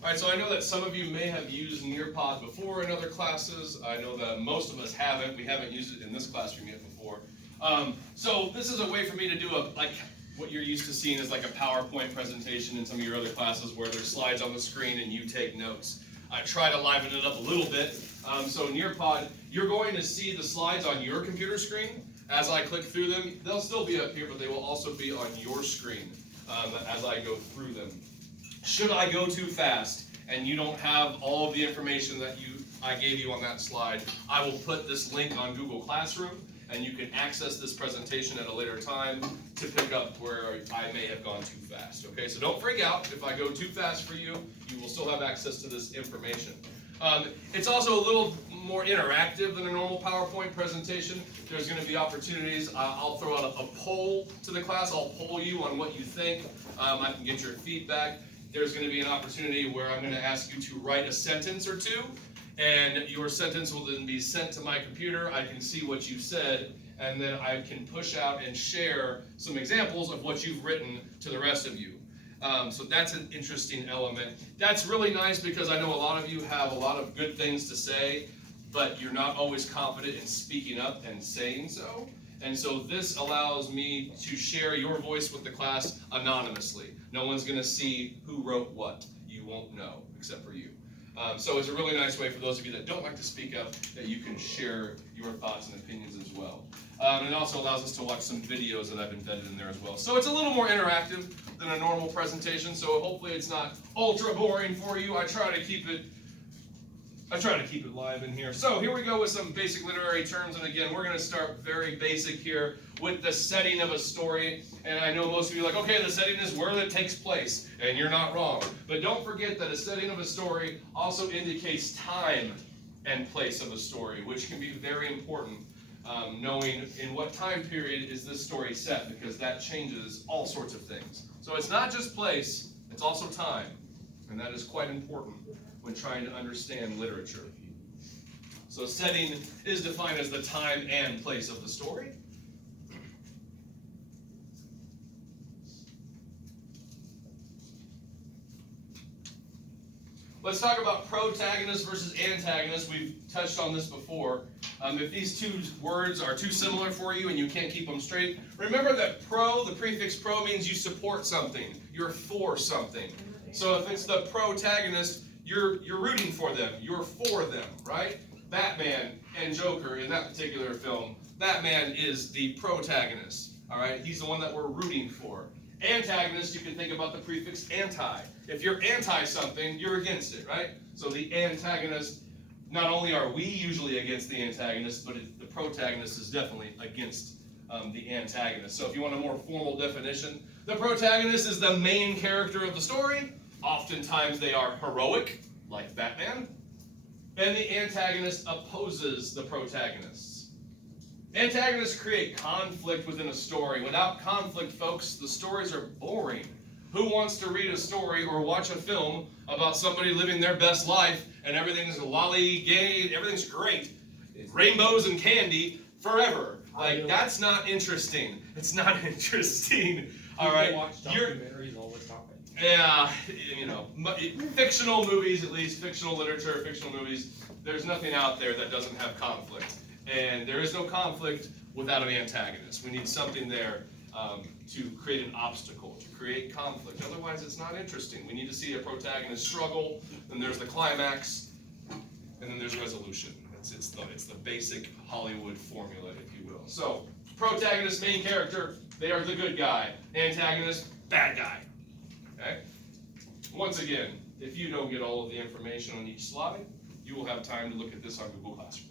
All right, so I know that some of you may have used Nearpod before in other classes. I know that most of us haven't. We haven't used it in this classroom yet before. So this is a way for me to do like what you're used to seeing is like a PowerPoint presentation in some of your other classes where there's slides on the screen and you take notes. I try to liven it up a little bit. So Nearpod, you're going to see the slides on your computer screen. As I click through them, they'll still be up here, but they will also be on your screen as I go through them. Should I go too fast and you don't have all of the information that I gave you on that slide, I will put this link on Google Classroom and you can access this presentation at a later time to pick up where I may have gone too fast. Okay, so don't freak out. If I go too fast for you, you will still have access to this information. It's also a little more interactive than a normal PowerPoint presentation. There's going to be opportunities. I'll throw out a poll to the class. I'll poll you on what you think. I can get your feedback. There's going to be an opportunity where I'm going to ask you to write a sentence or two, and your sentence will then be sent to my computer. I can see what you said, and then I can push out and share some examples of what you've written to the rest of you. So that's an interesting element. That's really nice because I know a lot of you have a lot of good things to say, but you're not always confident in speaking up and saying so. And so this allows me to share your voice with the class anonymously. No one's going to see who wrote what. You won't know, except for you. So it's a really nice way for those of you that don't like to speak up that you can share your thoughts and opinions as well. And it also allows us to watch some videos that I've embedded in there as well. So it's a little more interactive than a normal presentation, so hopefully it's not ultra boring for you. I try to keep it live in here. So here we go with some basic literary terms, and again, we're going to start very basic here with the setting of a story. And I know most of you are like, okay, the setting is where it takes place, and you're not wrong. But don't forget that a setting of a story also indicates time and place of a story, which can be very important, knowing in what time period is this story set, because that changes all sorts of things. So it's not just place, it's also time, and that is quite important when trying to understand literature. So setting is defined as the time and place of the story. Let's talk about protagonist versus antagonist. We've touched on this before. If these two words are too similar for you and you can't keep them straight, remember that the prefix pro means you support something. You're for something. So if it's the protagonist, you're rooting for them. You're for them, right? Batman and Joker in that particular film, Batman is the protagonist, all right? He's the one that we're rooting for. Antagonist, you can think about the prefix anti. If you're anti-something, you're against it, right? So the antagonist, not only are we usually against the antagonist, but the protagonist is definitely against the antagonist. So if you want a more formal definition, the protagonist is the main character of the story. Oftentimes they are heroic, like Batman. And the antagonist opposes the protagonists. Antagonists create conflict within a story. Without conflict, folks, the stories are boring. Who wants to read a story or watch a film about somebody living their best life and everything's lollygay, everything's great, rainbows and candy forever? Like, that's not interesting. It's not interesting. All right, watch documentaries all the time. Yeah, fictional movies, at least fictional literature, fictional movies. There's nothing out there that doesn't have conflict, and there is no conflict without an antagonist. We need something there to create an obstacle, to create conflict. Otherwise, it's not interesting. We need to see a protagonist struggle. Then there's the climax, and then there's resolution. It's the basic Hollywood formula, if you will. So, protagonist, main character, they are the good guy. Antagonist, bad guy. Okay? Once again, if you don't get all of the information on each slide, you will have time to look at this on Google Classroom.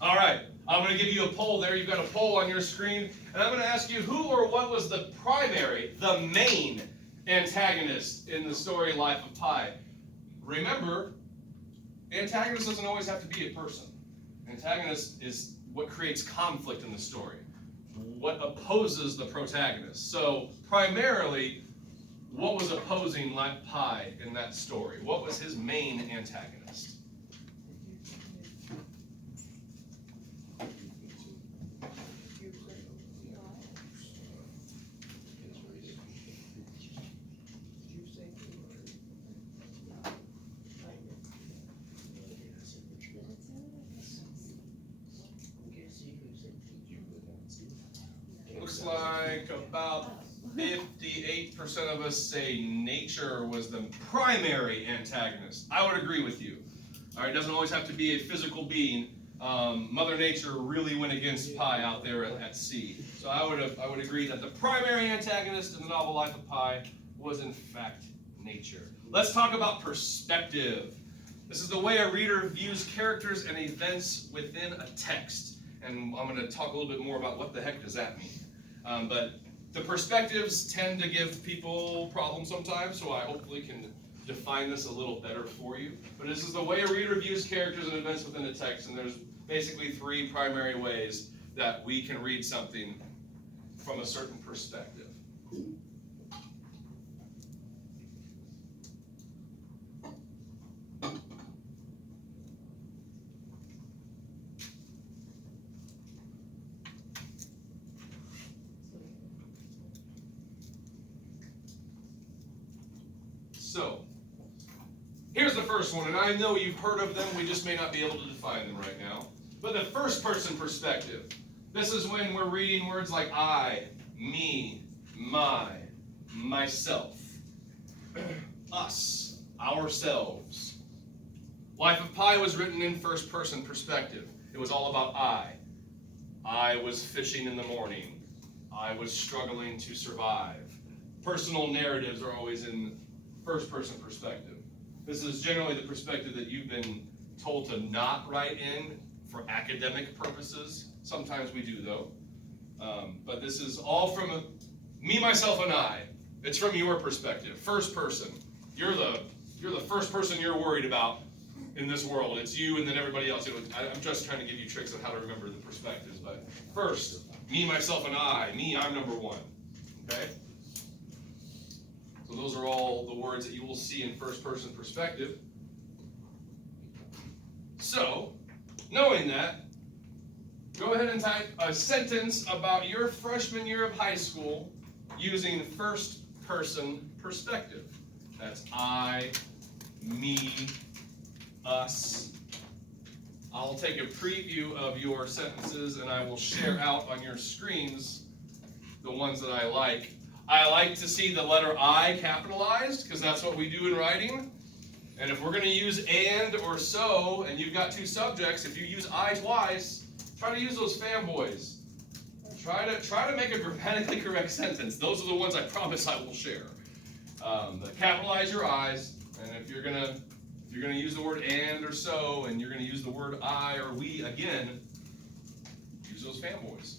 All right, I'm going to give you a poll there. You've got a poll on your screen, and I'm going to ask you who or what was the primary, the main antagonist in the story Life of Pi. Remember, antagonist doesn't always have to be a person. Antagonist is what creates conflict in the story, what opposes the protagonist. So primarily, what was opposing Pi in that story? What was his main antagonist? looks like about 58% of us say nature was the primary antagonist. I would agree with you. All right, it doesn't always have to be a physical being. Mother Nature really went against Pi out there at sea. So I would agree that the primary antagonist in the novel Life of Pi was in fact nature. Let's talk about perspective. This is the way a reader views characters and events within a text. And I'm going to talk a little bit more about what the heck does that mean. But the perspectives tend to give people problems sometimes, so I hopefully can define this a little better for you. But this is the way a reader views characters and events within a text, and there's basically three primary ways that we can read something from a certain perspective. So, here's the first one, and I know you've heard of them, we just may not be able to define them right now. But the first person perspective. This is when we're reading words like I, me, my, myself, us, ourselves. Life of Pi was written in first person perspective. It was all about I. I was fishing in the morning. I was struggling to survive. Personal narratives are always in first person perspective. This is generally the perspective that you've been told to not write in for academic purposes. Sometimes we do though. But this is all from me, myself, and I. It's from your perspective, first person. You're the first person you're worried about in this world. It's you and then everybody else. I'm just trying to give you tricks on how to remember the perspectives. But first, me, myself, and I. Me, I'm number one. Okay? So those are all the words that you will see in first person perspective. So, knowing that, go ahead and type a sentence about your freshman year of high school using first person perspective. That's I, me, us. I'll take a preview of your sentences and I will share out on your screens the ones that I like. I like to see the letter I capitalized because that's what we do in writing. And if we're going to use and or so, and you've got two subjects, if you use I twice, try to use those fanboys. Try to make a grammatically correct sentence. Those are the ones I promise I will share. Capitalize your I's, and if you're gonna use the word and or so, and you're gonna use the word I or we again, use those fanboys.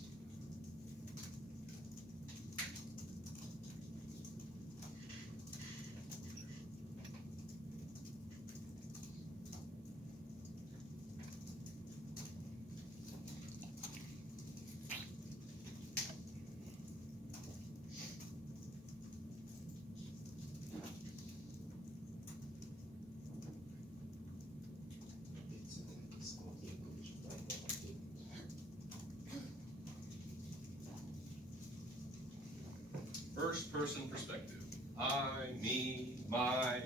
First person perspective. I, me, my,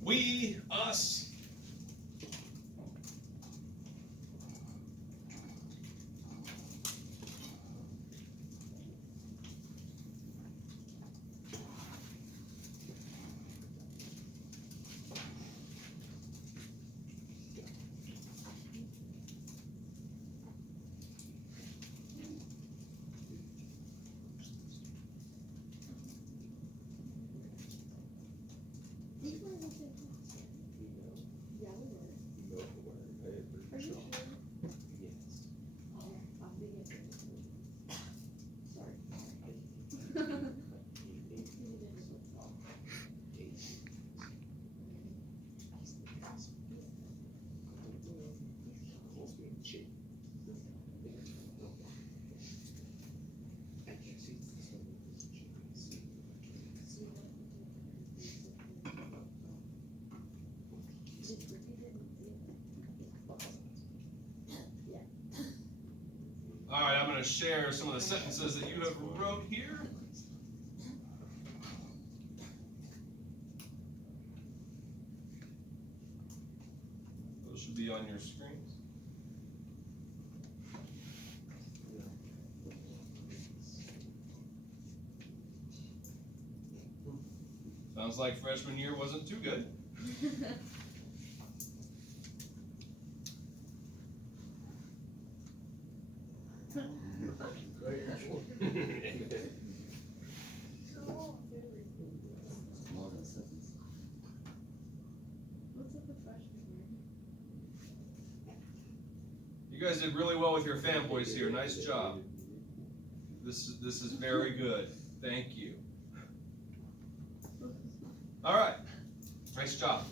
we, us. All right, I'm going to share some of the sentences that you have wrote here. Those should be on your screens. Sounds like freshman year wasn't too good. You guys did really well with your fanboys here. Nice job. This is very good. Thank you. All right. Nice job.